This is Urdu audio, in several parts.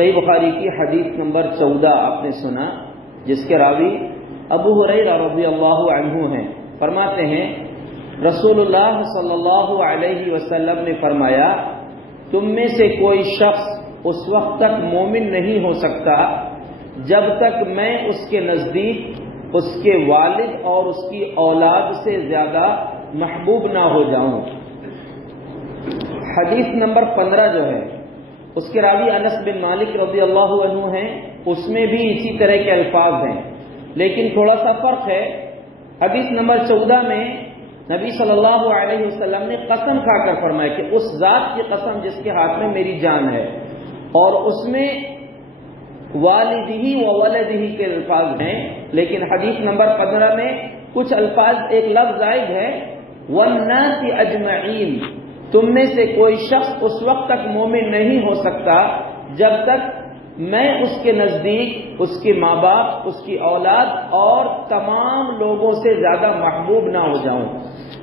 صحیح بخاری کی حدیث نمبر 14 آپ نے سنا، جس کے راوی ابو ہریرہ رضی اللہ عنہ ہیں۔ فرماتے ہیں رسول اللہ صلی اللہ علیہ وسلم نے فرمایا، تم میں سے کوئی شخص اس وقت تک مومن نہیں ہو سکتا جب تک میں اس کے نزدیک اس کے والد اور اس کی اولاد سے زیادہ محبوب نہ ہو جاؤں۔ حدیث نمبر 15 جو ہے اس کے راوی انس بن مالک رضی اللہ عنہ ہیں، اس میں بھی اسی طرح کے الفاظ ہیں، لیکن تھوڑا سا فرق ہے۔ حدیث نمبر 14 میں نبی صلی اللہ علیہ وسلم نے قسم کھا کر فرمایا کہ اس ذات کی قسم جس کے ہاتھ میں میری جان ہے، اور اس میں والدہ و ولدہ کے الفاظ ہیں، لیکن حدیث نمبر 15 میں کچھ الفاظ، ایک لفظ زائد ہے، والناس اجمعین، تم میں سے کوئی شخص اس وقت تک مومن نہیں ہو سکتا جب تک میں اس کے نزدیک اس کے ماں باپ، اس کی اولاد اور تمام لوگوں سے زیادہ محبوب نہ ہو جاؤں۔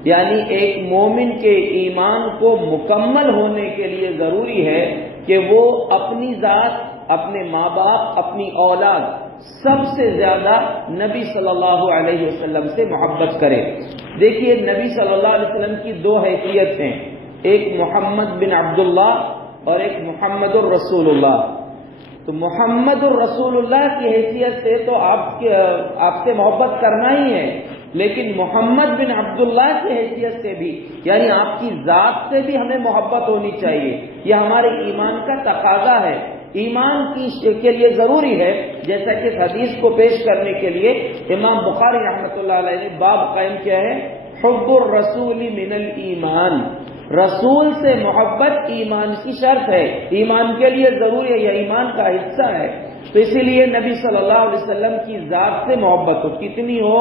یعنی ایک مومن کے ایمان کو مکمل ہونے کے لیے ضروری ہے کہ وہ اپنی ذات، اپنے ماں باپ، اپنی اولاد سب سے زیادہ نبی صلی اللہ علیہ وسلم سے محبت کرے۔ دیکھیے نبی صلی اللہ علیہ وسلم کی دو حیثیت ہیں، ایک محمد بن عبداللہ اور ایک محمد الرسول اللہ۔ تو محمد الرسول اللہ کی حیثیت سے تو آپ سے محبت کرنا ہی ہے، لیکن محمد بن عبداللہ کی حیثیت سے بھی، یعنی آپ کی ذات سے بھی ہمیں محبت ہونی چاہیے۔ یہ ہمارے ایمان کا تقاضا ہے، ایمان کے لیے ضروری ہے۔ جیسا کہ اس حدیث کو پیش کرنے کے لیے امام بخاری رحمۃ اللہ علیہ نے باب قائم کیا ہے، حب الرسول من الایمان، رسول سے محبت ایمان کی شرط ہے، ایمان کے لیے ضروری ہے، یہ ایمان کا حصہ ہے۔ تو اسی لیے نبی صلی اللہ علیہ وسلم کی ذات سے محبت ہو، کتنی ہو،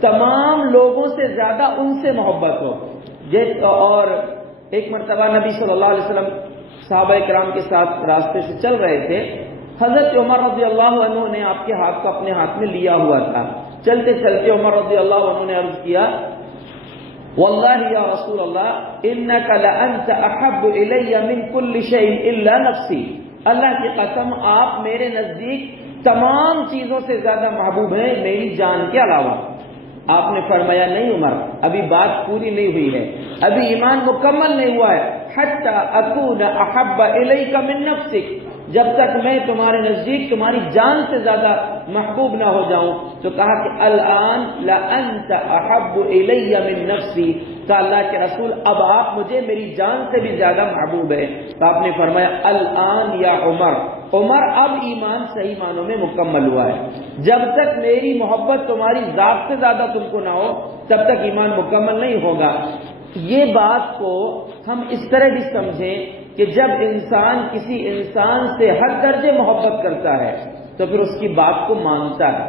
تمام لوگوں سے زیادہ ان سے محبت ہو۔ اور ایک مرتبہ نبی صلی اللہ علیہ وسلم صحابہ کرام کے ساتھ راستے سے چل رہے تھے، حضرت عمر رضی اللہ عنہ نے آپ کے ہاتھ کو اپنے ہاتھ میں لیا ہوا تھا۔ چلتے چلتے عمر رضی اللہ عنہ نے عرض کیا، واللہ یا رسول اللہ انک لانت احب الی من کل شیء الا نفسی، اللہ کی قسم آپ میرے نزدیک تمام چیزوں سے زیادہ محبوب ہیں میری جان کے علاوہ۔ آپ نے فرمایا نہیں عمر، ابھی بات پوری نہیں ہوئی ہے، ابھی ایمان مکمل نہیں ہوا ہے، حتی اکون احب الیک من نفسک، جب تک میں تمہارے نزدیک تمہاری جان سے زیادہ محبوب نہ ہو جاؤں۔ تو کہا کہ الآن لأنت احب الی من نفسی، کہ اللہ کے رسول اب آپ مجھے میری جان سے بھی زیادہ محبوب ہے۔ تو آپ نے فرمایا الآن یا عمر، عمر اب ایمان صحیح معنوں میں مکمل ہوا ہے، جب تک میری محبت تمہاری ذات سے زیادہ تم کو نہ ہو تب تک ایمان مکمل نہیں ہوگا۔ یہ بات کو ہم اس طرح بھی سمجھیں کہ جب انسان کسی انسان سے ہر درجے محبت کرتا ہے تو پھر اس کی بات کو مانتا ہے،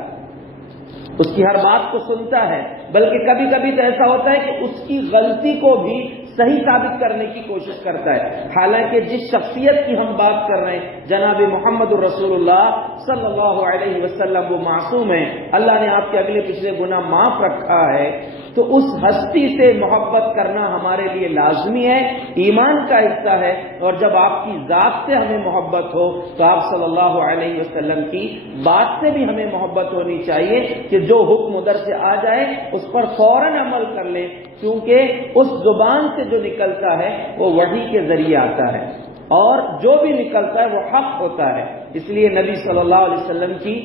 اس کی ہر بات کو سنتا ہے، بلکہ کبھی کبھی تو ایسا ہوتا ہے کہ اس کی غلطی کو بھی صحیح ثابت کرنے کی کوشش کرتا ہے۔ حالانکہ جس شخصیت کی ہم بات کر رہے ہیں جناب محمد الرسول اللہ صلی اللہ علیہ وسلم، وہ معصوم ہیں، اللہ نے آپ کے اگلے پچھلے گناہ معاف رکھا ہے، تو اس ہستی سے محبت کرنا ہمارے لیے لازمی ہے، ایمان کا حصہ ہے۔ اور جب آپ کی ذات سے ہمیں محبت ہو تو آپ صلی اللہ علیہ وسلم کی بات سے بھی ہمیں محبت ہونی چاہیے کہ جو حکم ادھر سے آ جائے اس پر فوراً عمل کر لیں، کیونکہ اس زبان سے جو نکلتا ہے وہ وحی کے ذریعے آتا ہے، اور جو بھی نکلتا ہے وہ حق ہوتا ہے۔ اس لیے نبی صلی اللہ علیہ وسلم کی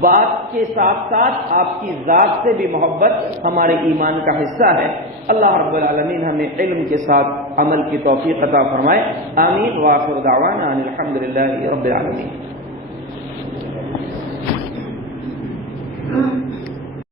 بات کے ساتھ ساتھ آپ کی ذات سے بھی محبت ہمارے ایمان کا حصہ ہے۔ اللہ رب العالمین ہمیں علم کے ساتھ عمل کی توفیق عطا فرمائے، آمین۔ وآخر دعوانا ان الحمدللہ رب العالمین۔